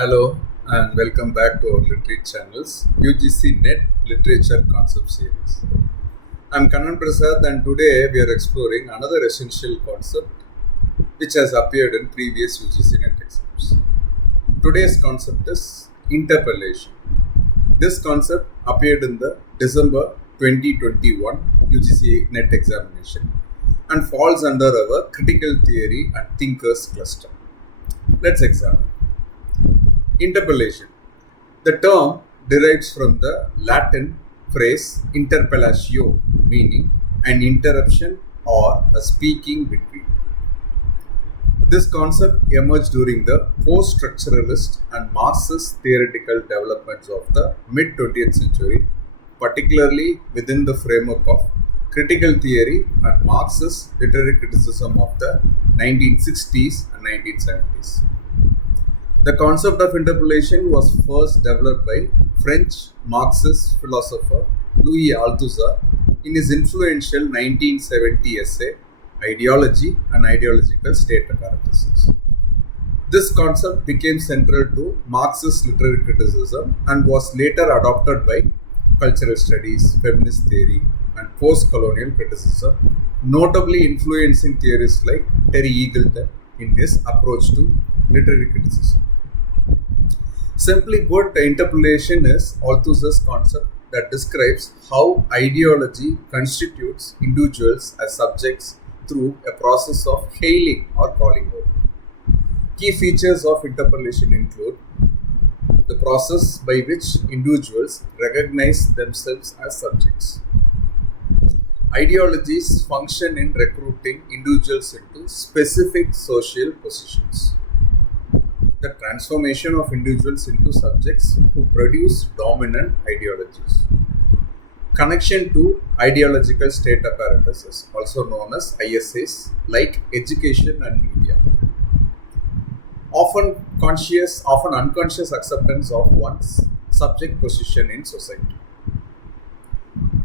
Hello and welcome back to our Literate channels UGC NET Literature Concept Series. I'm Kannan Prasad and today we are exploring another essential concept which has appeared in previous UGC NET exams. Today's concept is interpellation. This concept appeared in the December 2021 UGC NET examination and falls under our critical theory and thinkers cluster. Let's examine. Interpellation. The term derives from the Latin phrase interpellatio, meaning an interruption or a speaking between. This concept emerged during the post-structuralist and Marxist theoretical developments of the mid-20th century, particularly within the framework of critical theory and Marxist literary criticism of the 1960s and 1970s. The concept of interpellation was first developed by French Marxist philosopher Louis Althusser in his influential 1970 essay Ideology and Ideological State Apparatus. This concept became central to Marxist literary criticism and was later adopted by cultural studies, feminist theory, and post-colonial criticism, notably influencing theorists like Terry Eagleton in his approach to literary criticism. Simply put, interpellation is Althusser's concept that describes how ideology constitutes individuals as subjects through a process of hailing or calling out. Key features of interpellation include the process by which individuals recognize themselves as subjects. Ideologies function in recruiting individuals into specific social positions. The transformation of individuals into subjects who produce dominant ideologies. Connection to ideological state apparatuses, also known as ISAs, like education and media. Often conscious, often unconscious acceptance of one's subject position in society.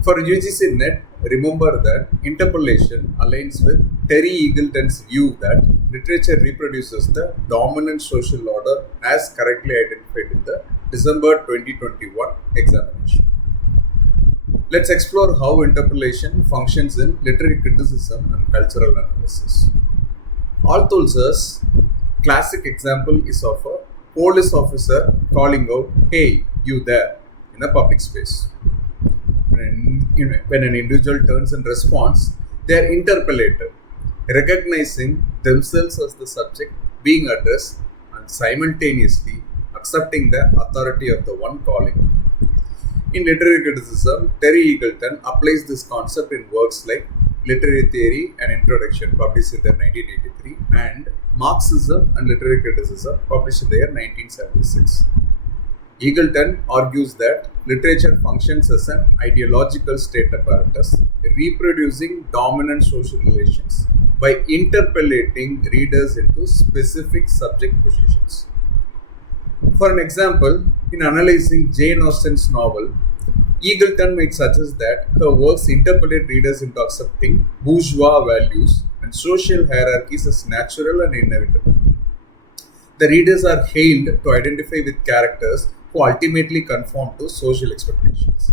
For UGC NET, remember that interpellation aligns with Terry Eagleton's view that literature reproduces the dominant social order as correctly identified in the December 2021 examination. Let's explore how interpellation functions in literary criticism and cultural analysis. Althusser's classic example is of a police officer calling out, "Hey, you there," in a public space. When an individual turns in response, they are interpellated, recognizing themselves as the subject being addressed and simultaneously accepting the authority of the one calling. In literary criticism, Terry Eagleton applies this concept in works like Literary Theory and Introduction, published in the 1983, and Marxism and Literary Criticism, published in the year 1976. Eagleton argues that literature functions as an ideological state apparatus, reproducing dominant social relations by interpellating readers into specific subject positions. For an example, in analyzing Jane Austen's novel, Eagleton might suggest that her works interpellate readers into accepting bourgeois values and social hierarchies as natural and inevitable. The readers are hailed to identify with characters who ultimately conform to social expectations.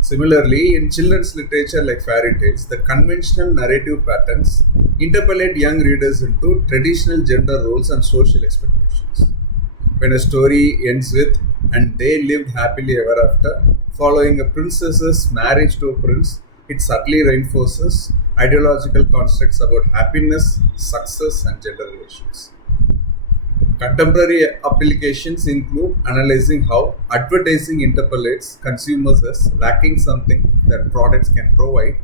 Similarly, in children's literature like fairy tales, the conventional narrative patterns interpellate young readers into traditional gender roles and social expectations. When a story ends with, "and they lived happily ever after," following a princess's marriage to a prince, it subtly reinforces ideological constructs about happiness, success, and gender relations. Contemporary applications include analyzing how advertising interpellates consumers as lacking something that products can provide,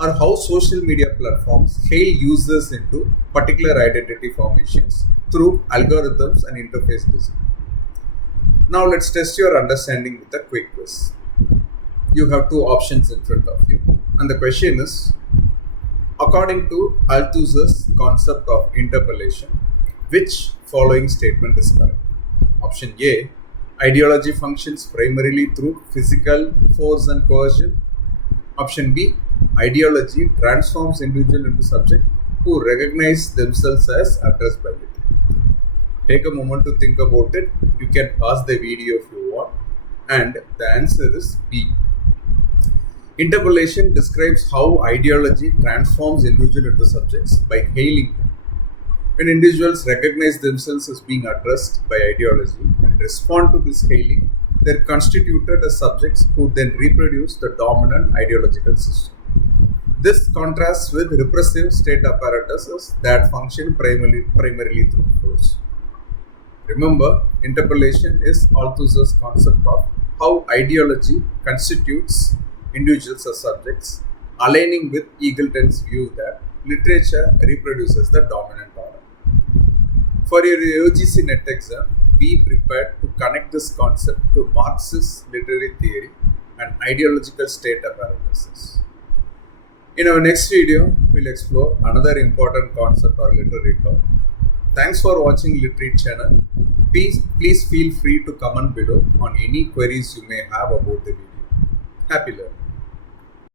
or how social media platforms hail users into particular identity formations through algorithms and interface design. Now let's test your understanding with a quick quiz. You have two options in front of you, and the question is, according to Althusser's concept of interpellation, which following statement is correct? Option A, ideology functions primarily through physical force and coercion. Option B, ideology transforms individual into subject who recognize themselves as addressed by it. Take a moment to think about it. You can pause the video if you want. And the answer is B. Interpellation describes how ideology transforms individuals into subjects by hailing them. When individuals recognize themselves as being addressed by ideology and respond to this hailing, they are constituted as subjects who then reproduce the dominant ideological system. This contrasts with repressive state apparatuses that function primarily through force. Remember, interpellation is Althusser's concept of how ideology constitutes individuals as subjects, aligning with Eagleton's view that literature reproduces the dominant order. For your UGC NET exam, be prepared to connect this concept to Marxist literary theory and ideological state apparatuses. In our next video, we'll explore another important concept or literary term. Thanks for watching Literate channel. Please feel free to comment below on any queries you may have about the video. Happy learning.